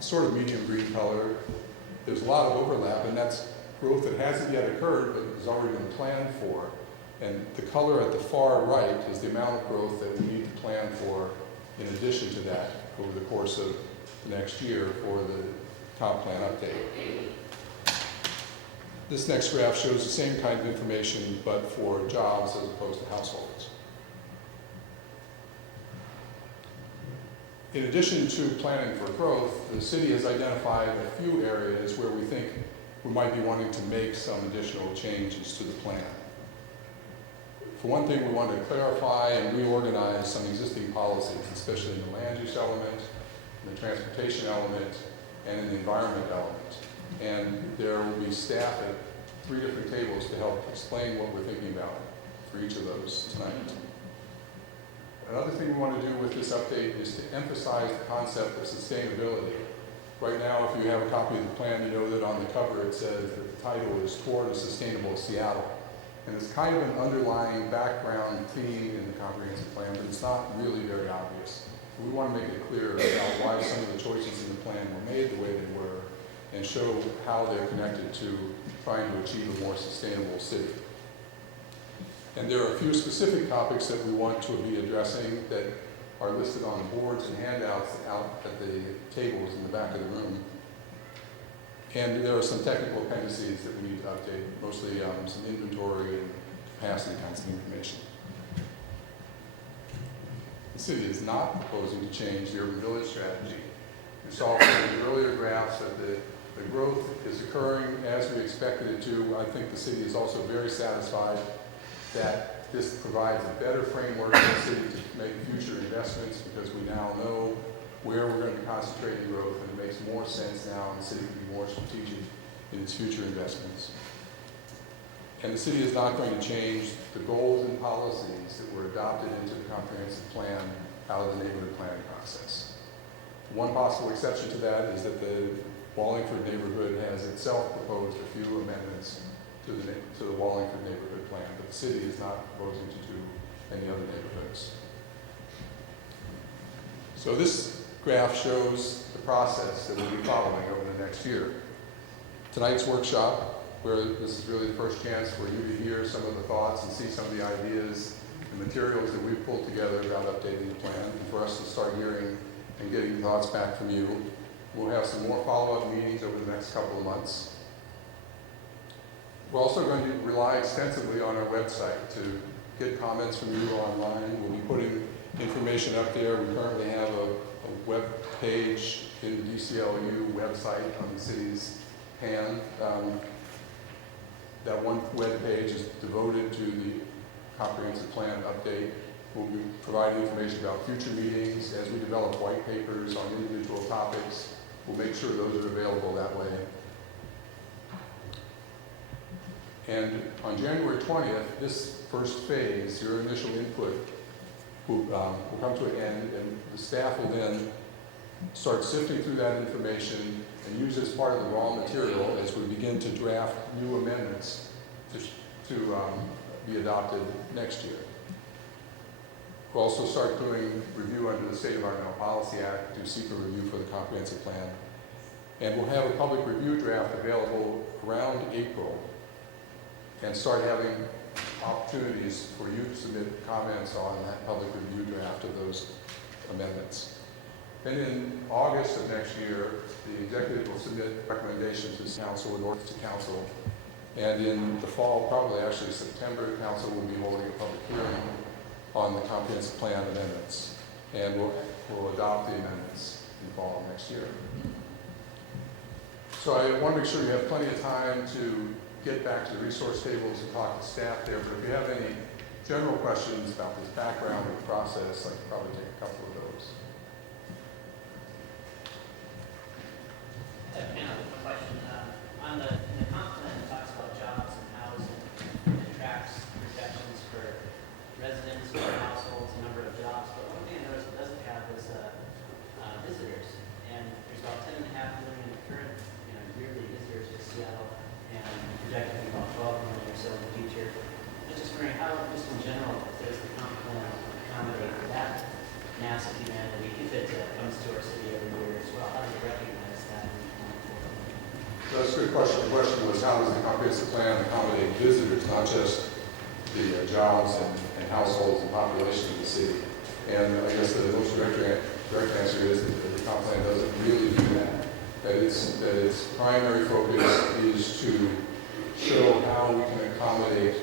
Sort of medium green color. There's a lot of overlap, and that's growth that hasn't yet occurred but has already been planned for. And the color at the far right is the amount of growth that we need to plan for in addition to that over the course of the next year for the comp plan update. This next graph shows the same kind of information but for jobs as opposed to households. In addition to planning for growth, the city has identified a few areas where we think we might be wanting to make some additional changes to the plan. For one thing, we want to clarify and reorganize some existing policies, especially in the land use element, in the transportation element, and in the environment element. And there will be staff at 3 different tables to help explain what we're thinking about for each of those tonight. Another thing we want to do with this update is to emphasize the concept of sustainability. Right now, if you have a copy of the plan, you know that on the cover it says that the title is Toward a Sustainable Seattle. And it's kind of an underlying background theme in the comprehensive plan, but it's not really very obvious. We want to make it clear about why some of the choices in the plan were made the way they were and show how they're connected to trying to achieve a more sustainable city. And there are a few specific topics that we want to be addressing that are listed on the boards and handouts out at the tables in the back of the room. And there are some technical appendices that we need to update, mostly some inventory and capacity kinds of information. The city is not proposing to change the urban village strategy. You saw from the earlier graphs that the growth is occurring as we expected it to. I think the city is also very satisfied that this provides a better framework for the city to make future investments because we now know where we're going to be concentrating growth, and it makes more sense now, and the city can be more strategic in its future investments. And the city is not going to change the goals and policies that were adopted into the comprehensive plan out of the neighborhood planning process. One possible exception to that is that the Wallingford neighborhood has itself proposed a few amendments to the Wallingford neighborhood plan, but the city is not proposing to do any other neighborhoods. So this graph shows the process that we'll be following over the next year. Tonight's workshop, where this is really the first chance for you to hear some of the thoughts and see some of the ideas and materials that we've pulled together about updating the plan, and for us to start hearing and getting thoughts back from you. We'll have some more follow-up meetings over the next couple of months. We're also going to rely extensively on our website to get comments from you online. We'll be putting information up there. We currently have a web page in the DCLU website on the city's hand. That one web page is devoted to the comprehensive plan update. We'll be providing information about future meetings as we develop white papers on individual topics. We'll make sure those are available that way. And on January 20th, this first phase, your initial input, will come to an end, and the staff will then start sifting through that information and use it as part of the raw material as we begin to draft new amendments to be adopted next year. We'll also start doing review under the State Environmental Policy Act to seek a review for the comprehensive plan. And we'll have a public review draft available around April and start having opportunities for you to submit comments on that public review draft of those amendments. Then in August of next year, the executive will submit recommendations to council and orders to council. And in the fall, probably actually September, council will be holding a public hearing on the comprehensive plan amendments. And we'll adopt the amendments in fall next year. So I want to make sure you have plenty of time to get back to the resource tables and talk to staff there. But if you have any general questions about this background or process, I can probably take a couple of those. I have a question. In the comp plan, it talks about jobs and housing, and it tracks projections for residents, for households, number of jobs. But one thing I noticed it doesn't have is visitors. And there's about 10.5 million current yearly visitors to Seattle, and projected to be about 12 million or so in the future. I'm just wondering how, just in general, does the comp plan accommodate that massive that's a good question. The question was, how does the comprehensive plan accommodate visitors, not just the jobs and households and population of the city? And I guess the most direct answer is that the comp plan doesn't really do that. That its primary focus is to show how we can accommodate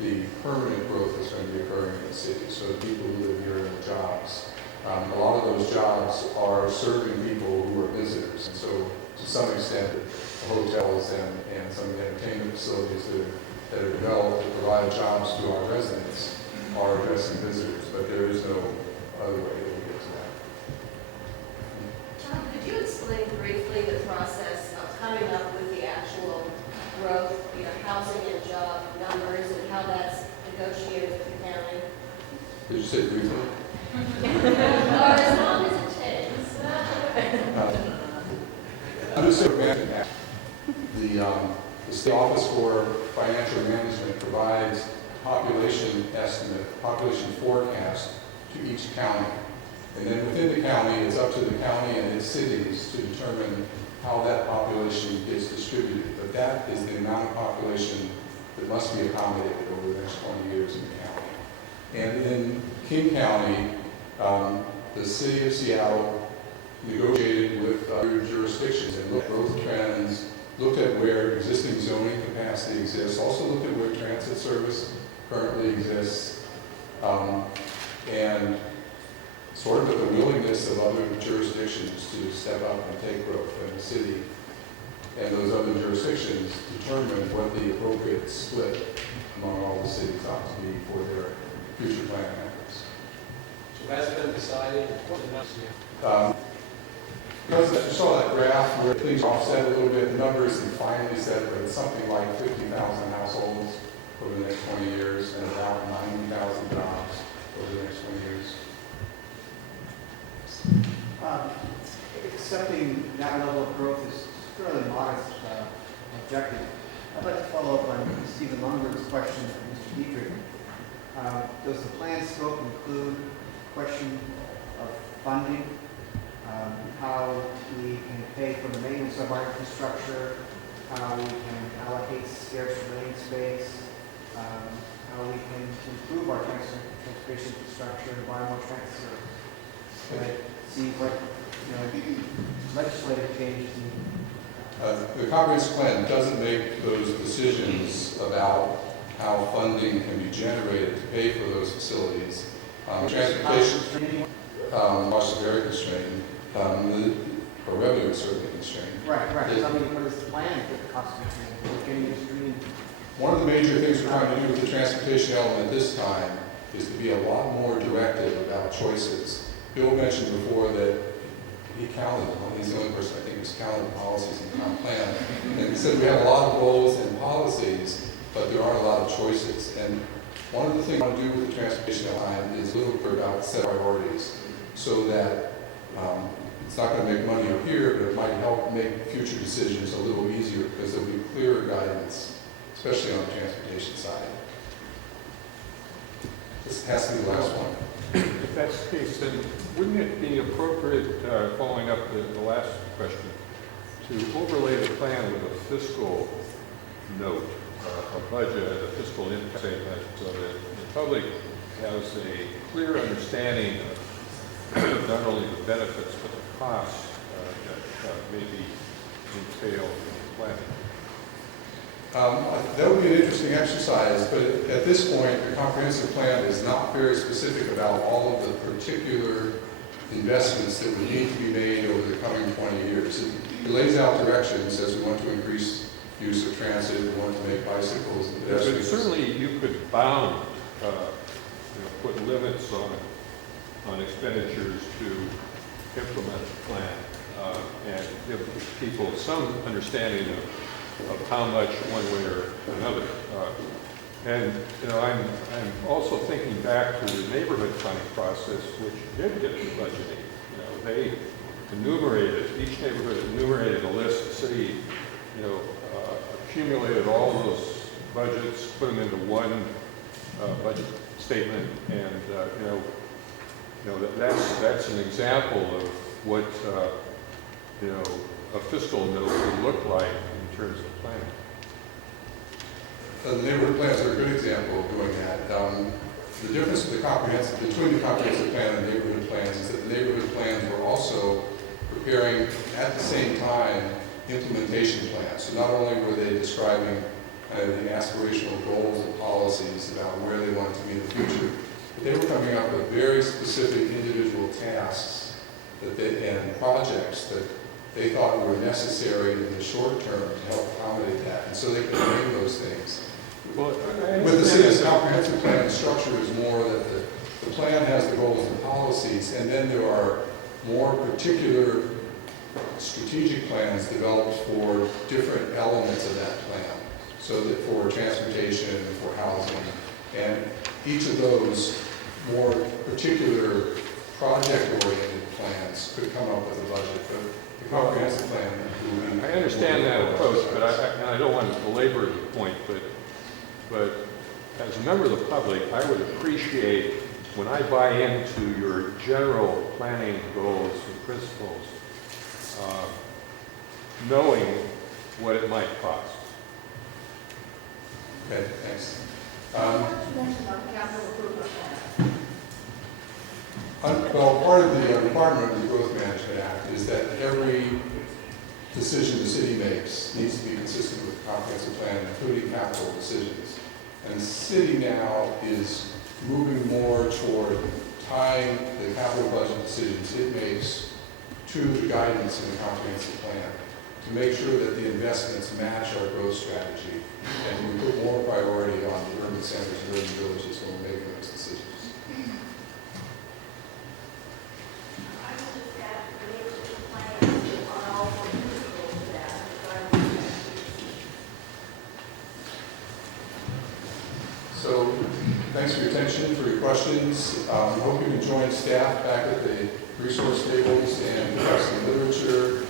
the permanent growth that's going to be occurring in the city. So the people who live here and the jobs. A lot of those jobs are serving people who are visitors. And so to some extent, the hotels and some of the entertainment facilities that are developed to provide jobs to our residents are addressing visitors, but there is no other way that we get to that. Tom, could you explain briefly the process of coming up with the actual growth, housing and job numbers, and how that's negotiated with the county? Did you say briefly? Or as long as it takes. I'm just saying that the State Office for Financial Management provides population estimate, population forecast to each county. And then within the county, it's up to the county and its cities to determine how that population gets distributed. But that is the amount of population that must be accommodated over the next 20 years in the county. And in King County, the city of Seattle negotiated with other jurisdictions and looked at growth trends, looked at where existing zoning capacity exists, also looked at where transit service currently exists, and sort of at the willingness of other jurisdictions to step up and take growth in the city. And those other jurisdictions determine what the appropriate split among all the cities ought to be for their future planning efforts. So that's been decided. Because you saw that graph where things offset a little bit, the numbers and finally said that it's something like 50,000 households over the next 20 years and about 90,000 jobs over the next 20 years. Accepting that level of growth is fairly modest objective. I'd like to follow up on Stephen Lundberg's question to Mr. Dietrich. Does the plan scope include question of funding, how we can pay for the maintenance of our infrastructure, how we can allocate scarce lane space, how we can improve our transportation infrastructure and buy more transit service? And it seems like legislative change. The comprehensive plan doesn't make those decisions about how funding can be generated to pay for those facilities. Transportation costs are very constrained. Or revenue is certainly constrained. Right. I mean, what is the plan for the cost of getting this green? One of the major things we're trying to do with the transportation element this time is to be a lot more directive about choices. Bill mentioned before that he counted, he's the only person I think who's counted policies in the comp plan. And he said we have a lot of goals and policies, but there aren't a lot of choices. And one of the things I want to do with the transportation element is a little bit about set priorities so that it's not going to make money up here, but it might help make future decisions a little easier because there'll be clearer guidance, especially on the transportation side. This has to be the last one. If that's the case, then wouldn't it be appropriate, following up the last question, to overlay the plan with a fiscal note, a budget, a fiscal impact statement, so that the public has a clear understanding of not only the benefits but the costs that may be entailed in the planning? That would be an interesting exercise, but at this point, the comprehensive plan is not very specific about all of the particular investments that would need to be made over the coming 20 years. It lays out directions, says we want to increase use of transit, we want to make bicycles and But pedestrians. certainly you could bound, put limits on expenditures to implement the plan and give people some understanding of how much one way or another. And I'm also thinking back to the neighborhood planning process, which did get to budgeting. They enumerated, each neighborhood enumerated a list. The city, accumulated all those budgets, put them into one budget statement, and that's an example of what a fiscal note would look like in terms of planning. The neighborhood plans are a good example of doing that. The difference between the comprehensive plan and neighborhood plans is that the neighborhood plans were also preparing at the same time implementation plans. So not only were they describing kind of the aspirational goals and policies about where they wanted to be in the future, but they were coming up with very specific individual tasks and projects that they thought were necessary in the short term to help accommodate that. And so they could name those things. Well, With the city's comprehensive plan structure is more that the plan has the goals and policies, and then there are more particular strategic plans developed for different elements of that plan. So that for transportation, for housing, and each of those more particular project-oriented plans could come up with a budget. But the comprehensive plan. I understand that approach, but I don't want to belabor the point, but as a member of the public, I would appreciate when I buy into your general planning goals and principles, knowing what it might cost. Okay, thanks. Well, part of the requirement of the Growth Management Act is that every decision the city makes needs to be consistent with the comprehensive plan, including capital decisions. And the city now is moving more toward tying the capital budget decisions it makes to the guidance in the comprehensive plan to make sure that the investments match our growth strategy and we put more priority on the urban centers and urban villages when we're making those decisions. So, thanks for your attention, for your questions. I hope you can join staff back at the resource tables and have some literature.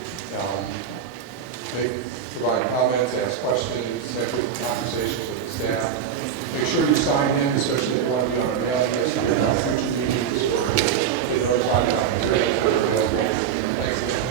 Provide comments, ask questions, have good conversations with the staff. Make sure you sign in, especially if you want to be on a mailing list for future meetings or get notified on the Thanks again.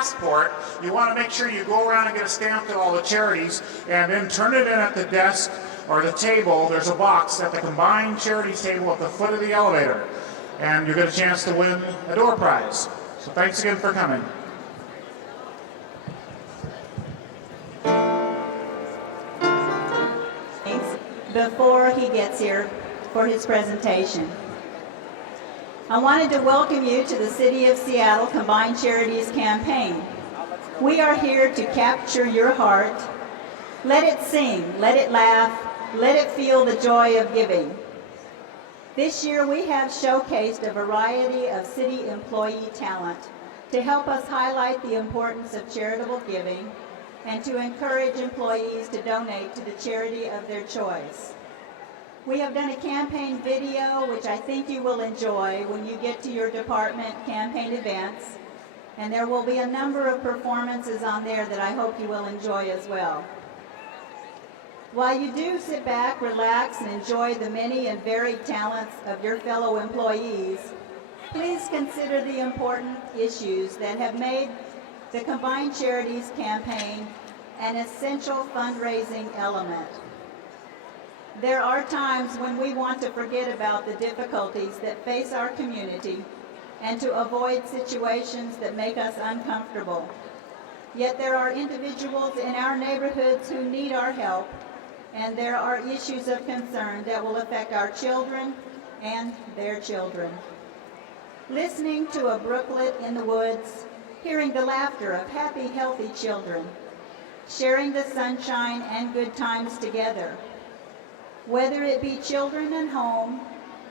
passport, you want to make sure you go around and get a stamp to all the charities, and then turn it in at the desk or the table. There's a box at the combined charities table at the foot of the elevator, and you get a chance to win a door prize. So thanks again for coming. Before he gets here for his presentation. I wanted to welcome you to the City of Seattle Combined Charities campaign. We are here to capture your heart. Let it sing, let it laugh, let it feel the joy of giving. This year we have showcased a variety of city employee talent to help us highlight the importance of charitable giving and to encourage employees to donate to the charity of their choice. We have done a campaign video, which I think you will enjoy when you get to your department campaign events, and there will be a number of performances on there that I hope you will enjoy as well. While you do sit back, relax, and enjoy the many and varied talents of your fellow employees, please consider the important issues that have made the Combined Charities campaign an essential fundraising element. There are times when we want to forget about the difficulties that face our community and to avoid situations that make us uncomfortable. Yet there are individuals in our neighborhoods who need our help, and there are issues of concern that will affect our children and their children. Listening to a brooklet in the woods, hearing the laughter of happy, healthy children, sharing the sunshine and good times together. Whether it be children and home,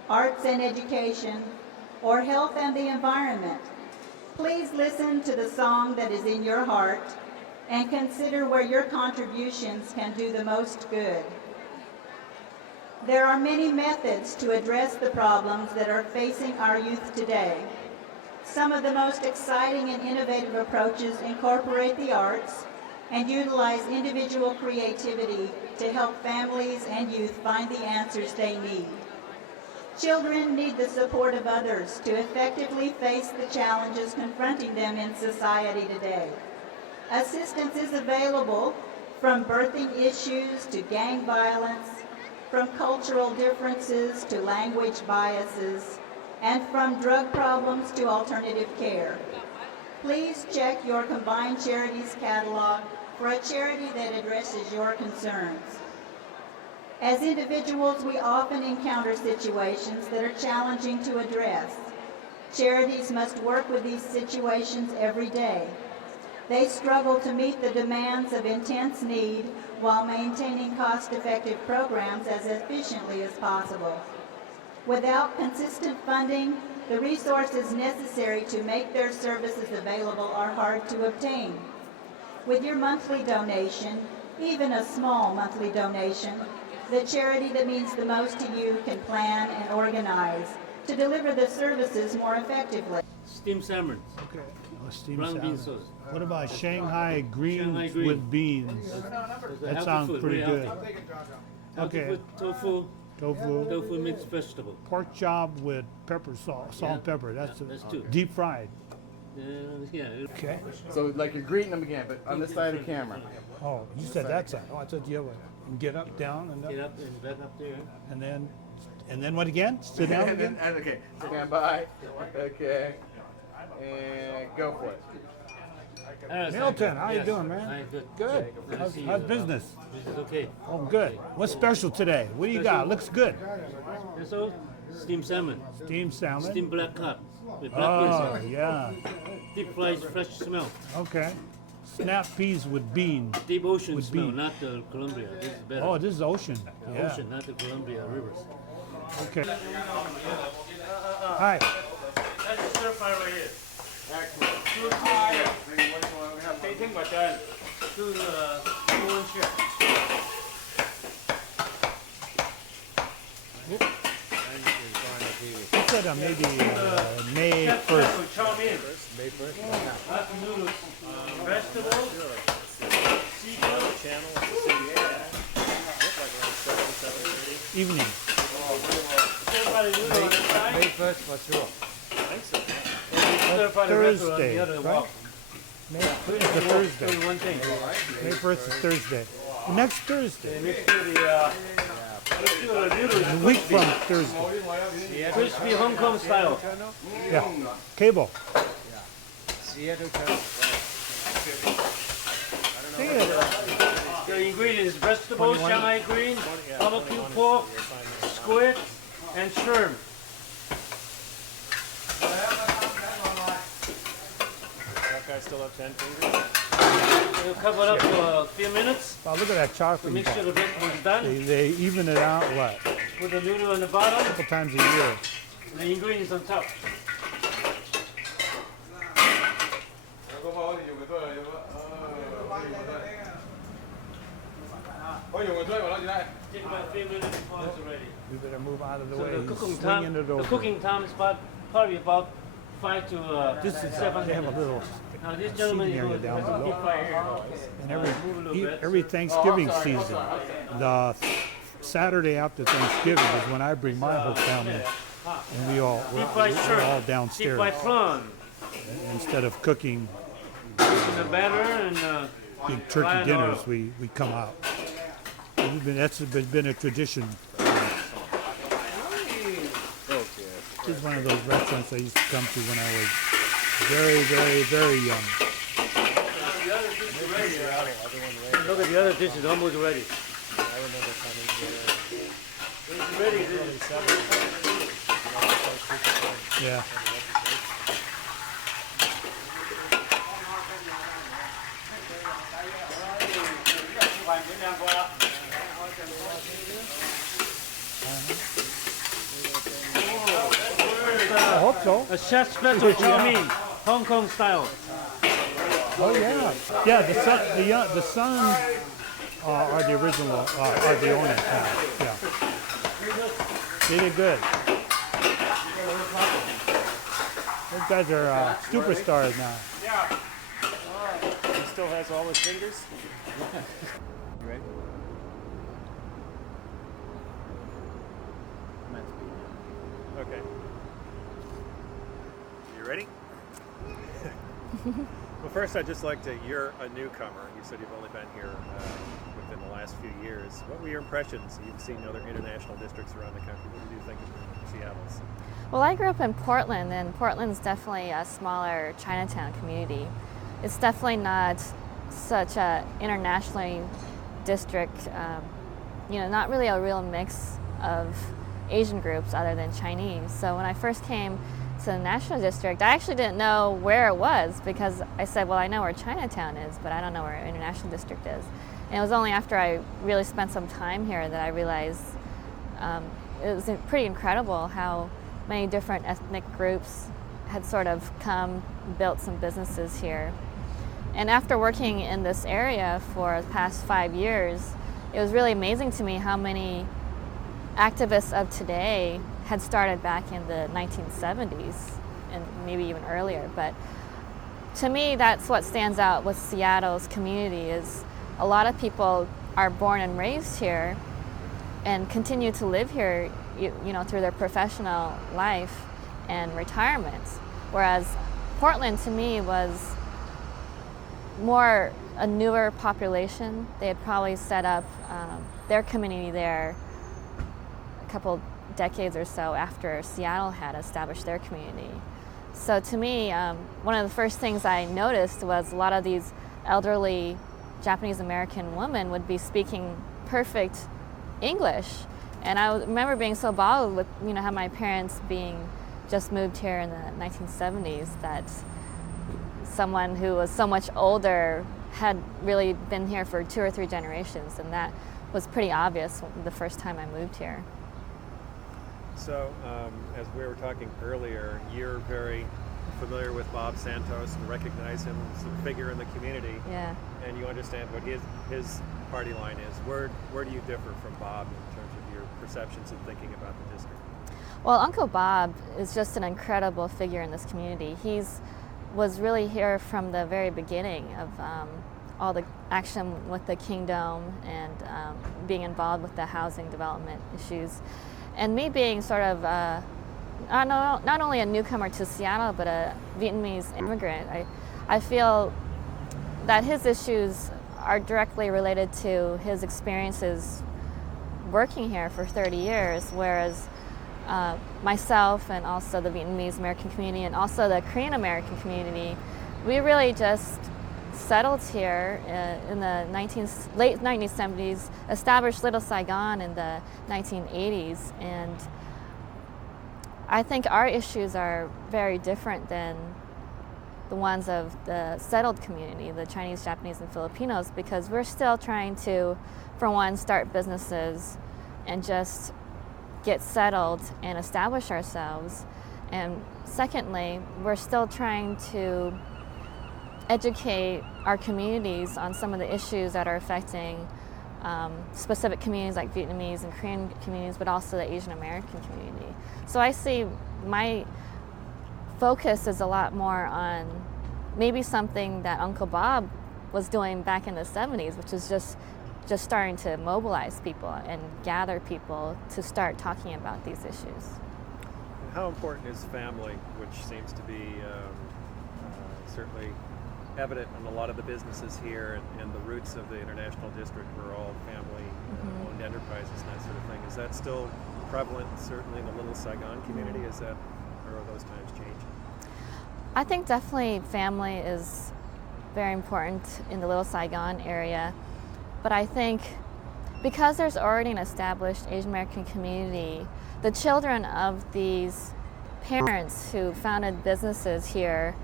arts and education, or health and the environment, please listen to the song that is in your heart and consider where your contributions can do the most good. There are many methods to address the problems that are facing our youth today. Some of the most exciting and innovative approaches incorporate the arts and utilize individual creativity to help families and youth find the answers they need. Children need the support of others to effectively face the challenges confronting them in society today. Assistance is available from birthing issues to gang violence, from cultural differences to language biases, and from drug problems to alternative care. Please check your Combined Charities catalog for a charity that addresses your concerns. As individuals, we often encounter situations that are challenging to address. Charities must work with these situations every day. They struggle to meet the demands of intense need while maintaining cost-effective programs as efficiently as possible. Without consistent funding, the resources necessary to make their services available are hard to obtain. With your monthly donation, even a small monthly donation, the charity that means the most to you can plan and organize to deliver the services more effectively. Steamed salmon, Okay. Steamed brown salmon. bean sauce. What about Shanghai greens Shanghai green. with beans? That sounds pretty good. Okay. Tofu, Tofu, mixed vegetable. pork chop with pepper salt, Yeah. and pepper. That's, That's two. deep fried. Yeah. Okay. So like you're greeting them again, but on this side of the camera. Oh, you said that side. Oh, I thought the other way. Get up, down, and Get up, up and back up there. and then what again? Sit down again. Okay, stand by. Okay, and go for it. Milton, how you doing, man? Hi, good. Good. Good to How's, see how's you. business? This is okay. Oh, good. What's special today? What do you got? Looks good. That's all. Steamed salmon, Steamed salmon. steamed black carp with black Oh, beans. yeah. Deep fried fresh smell. Okay. Snap peas with beans. Deep ocean With smell, beans. not the Columbia. This is better. Oh, this is ocean. The Yeah. ocean, not the Columbia rivers. Okay. Hi. That's stir fry right here. Excellent. Two one chef. You said maybe May 1st. Chow mein. Hot noodles, vegetables, seafood. Evening. Stir-fried noodle on the side. May 1st for sure. Stir-fried restaurant on the Thursday, other right? wall. May 1st is a Thursday. Only one thing. May 1st is Thursday. Next Thursday. Let's do the noodles. A week from Thursday. Crispy Hong Kong style. Yeah. Cable. The ingredients: vegetables, Shanghai green, barbecue pork, squid, and shrimp. That guy still have 10 fingers? We'll cover it up for a few minutes. Oh, look at that To chocolate. make sure the vegetables done. They even it out what? Put the noodle on the bottom, A couple times a year. and the ingredients on top. Take about a few minutes before it's ready. We better move out of the So way. the He's cooking swinging time, it the over. cooking time is probably about 5 to This is 7 they have a minutes. little Now this gentleman seating area is down going to below. deep fry here. And Move a little bit. every Thanksgiving season, the Saturday after Thanksgiving is when I bring my whole family, and we're all Deep fried shrimp. Deep downstairs fried prawn. instead of cooking In the batter and big turkey Lion dinners. oil. We come out. That's been a tradition. This is one of those restaurants I used to come to when I was very, very, very young. look at the other dish is almost ready. I remember coming here. It's ready. Early 70s. Yeah. I hope so. A chef special chow mein, Hong Kong style. Oh yeah. Yeah, the son are the original are the owners. Yeah. They did good. Those guys are superstars now. He still has all his fingers? You ready? Okay. You ready? Well, first, I'd just like to, you're a newcomer. You said you've only been here within the last few years. What were your impressions? You've seen other international districts around the country. What did you think of Seattle's? Well, I grew up in Portland, and Portland's definitely a smaller Chinatown community. It's definitely not such a internationally district, not really a real mix of Asian groups other than Chinese. So when I first came to the National District, I actually didn't know where it was because I said, well, I know where Chinatown is, but I don't know where International District is. And it was only after I really spent some time here that I realized it was pretty incredible how many different ethnic groups had sort of come, built some businesses here. And after working in this area for the past 5 years, it was really amazing to me how many activists of today had started back in the 1970s and maybe even earlier. But to me, that's what stands out with Seattle's community is a lot of people are born and raised here and continue to live here, through their professional life and retirement. Whereas Portland to me was more a newer population. They had probably set up their community there a couple decades or so after Seattle had established their community. So to me, one of the first things I noticed was a lot of these elderly Japanese American women would be speaking perfect English. And I remember being so bothered with, how my parents being just moved here in the 1970s that someone who was so much older had really been here for 2 or 3 generations, and that was pretty obvious the first time I moved here. So, as we were talking earlier, you're very familiar with Bob Santos and recognize him as a figure in the community. Yeah. And you understand what his party line is. Where do you differ from Bob in terms of your perceptions and thinking about the district? Well, Uncle Bob is just an incredible figure in this community. Was really here from the very beginning of all the action with the Kingdom and being involved with the housing development issues. And me being sort of not only a newcomer to Seattle, but a Vietnamese immigrant, I feel that his issues are directly related to his experiences working here for 30 years, whereas myself and also the Vietnamese American community and also the Korean American community, we really just settled here in the late 1970s, established Little Saigon in the 1980s, and I think our issues are very different than the ones of the settled community, the Chinese, Japanese, and Filipinos, because we're still trying to, for one, start businesses and just get settled and establish ourselves. And secondly, we're still trying to educate our communities on some of the issues that are affecting specific communities like Vietnamese and Korean communities, but also the Asian American community. So I see my focus is a lot more on maybe something that Uncle Bob was doing back in the 70s, which is just starting to mobilize people and gather people to start talking about these issues. And how important is family, which seems to be certainly evident in a lot of the businesses here, and the roots of the International District were all family-owned enterprises and that sort of thing. Is that still prevalent, certainly in the Little Saigon community? Is that, or are those times changing? I think definitely family is very important in the Little Saigon area, but I think because there's already an established Asian American community, the children of these parents who founded businesses here,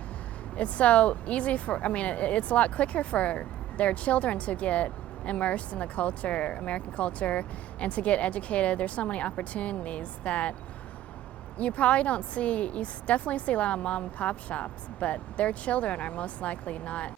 it's so easy for, it's a lot quicker for their children to get immersed in the culture, American culture, and to get educated. There's so many opportunities that you probably don't see. You definitely see a lot of mom and pop shops, but their children are most likely not